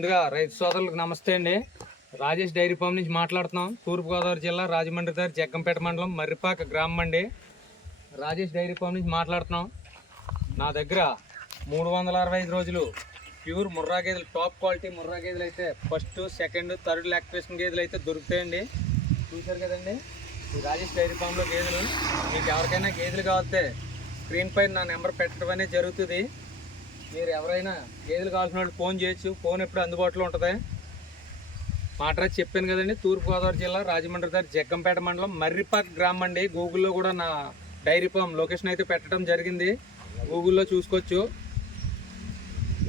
ముందుగా రైతు సోదరులకు నమస్తే అండి. రాజేష్ డైరీ ఫామ్ నుంచి మాట్లాడుతున్నాం. తూర్పుగోదావరి జిల్లా రాజమండ్రి దగ్గర జగ్గంపేట మండలం మర్రిపాక గ్రామం అండి. రాజేష్ డైరీ ఫామ్ నుంచి మాట్లాడుతున్నాం. నా దగ్గర మూడు వందల అరవై ఐదు రోజులు ప్యూర్ ముర్రా గేదెలు టాప్ క్వాలిటీ ముర్రా గేదెలు అయితే ఫస్ట్ సెకండ్ థర్డ్ లాక్టేషన్ గేదెలు అయితే దొరుకుతాయండి. చూశారు కదండి? ఈ రాజేష్ డైరీ ఫామ్లో గేదెలు. మీకు ఎవరికైనా గేదెలు కావాలంటే స్క్రీన్ పై నా నెంబర్ పెట్టడం అనేది జరుగుతుంది. మీరు ఎవరైనా గేదెలు కావాల్సిన వాళ్ళు ఫోన్ చేయొచ్చు. ఫోన్ ఎప్పుడు అందుబాటులో ఉంటుంది. మా చెప్పాను కదండి. తూర్పుగోదావరి జిల్లా రాజమండ్రి దగ్గర జగ్గంపేట మండలం మర్రిపాక్ గ్రామం అండి. గూగుల్లో కూడా నా డైరీ ఫామ్ లొకేషన్ అయితే పెట్టడం జరిగింది. గూగుల్లో చూసుకోవచ్చు.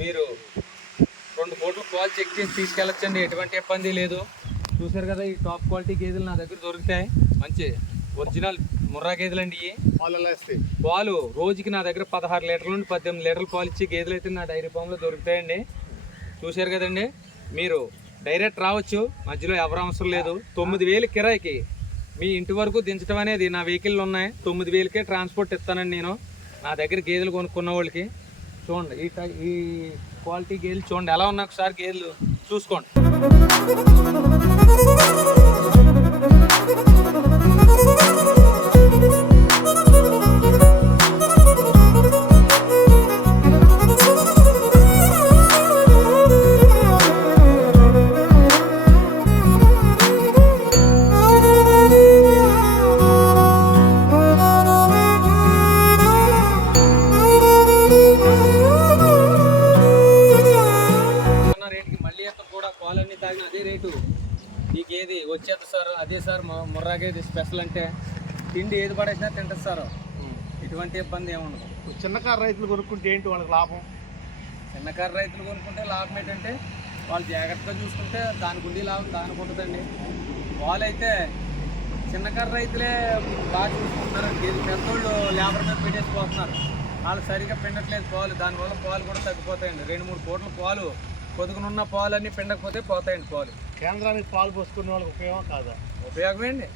మీరు రెండు కోట్లు కాల్ చెక్ చేసి తీసుకెళ్ళొచ్చండి. ఎటువంటి ఇబ్బంది లేదు. చూసారు కదా ఈ టాప్ క్వాలిటీ గేదెలు నా దగ్గర దొరుకుతాయి. మంచి ఒరిజినల్ ముర్రా గేదెలు అండి పాలు. రోజుకి నా దగ్గర పదహారు లీటర్ల నుండి పద్దెనిమిది లీటర్ల పాలు ఇచ్చే గేదెలు అయితే నా డైరీ ఫామ్లో దొరుకుతాయండి. చూశారు కదండి? మీరు డైరెక్ట్ రావచ్చు. మధ్యలో ఎవరు అవసరం లేదు. తొమ్మిది వేలు కిరాయికి. మీ ఇంటి వరకు దించడం అనేది నా వెహికల్ ఉన్నాయి. తొమ్మిది వేలకే ట్రాన్స్పోర్ట్ ఇస్తానండి నేను. నా దగ్గర గేదెలు కొనుక్కున్న వాళ్ళకి. చూడండి ఈ టై- ఈ క్వాలిటీ గేదెలు చూడండి. ఎలా ఉన్నా ఒకసారి గేదెలు? చూసుకోండి. ఎక్కడ కూడా పాలన్నీ తాగిన అదే రేటు. ఈ గేది వచ్చేది సార్ అదే సార్ ము- ముర్రా గేది స్పెషల్ అంటే తిండి ఏది పడేసినా తింటుంది సార్. ఎటువంటి ఇబ్బంది ఏముండదు. ఇప్పుడు చిన్న కారు రైతులు కొనుక్కుంటే ఏంటి వాళ్ళకి లాభం? చిన్నకారు రైతులు కొనుక్కుంటే లాభం ఏంటంటే వాళ్ళు జాగ్రత్తగా చూసుకుంటే దానికి ఉండి లాభం దానికి ఉంటుందండి. వాళ్ళు అయితే చిన్నకారు రైతులే బాగా చూసుకుంటున్నారు. పెద్దోళ్ళు లేబర్ మీద పెట్టేసిపోతున్నారు వాళ్ళు సరిగా పిండట్లేదు పాలు. దానివల్ల పాలు కూడా తగ్గిపోతాయండి. రెండు మూడు కోట్ల పాలు పొదుగునున్న పాలు అన్నీ పిండకపోతే పోతాయండి పాలు. కేంద్రానికి పాలు పోసుకునే వాళ్ళకి ఉపయోగం కాదా? ఉపయోగమే అండి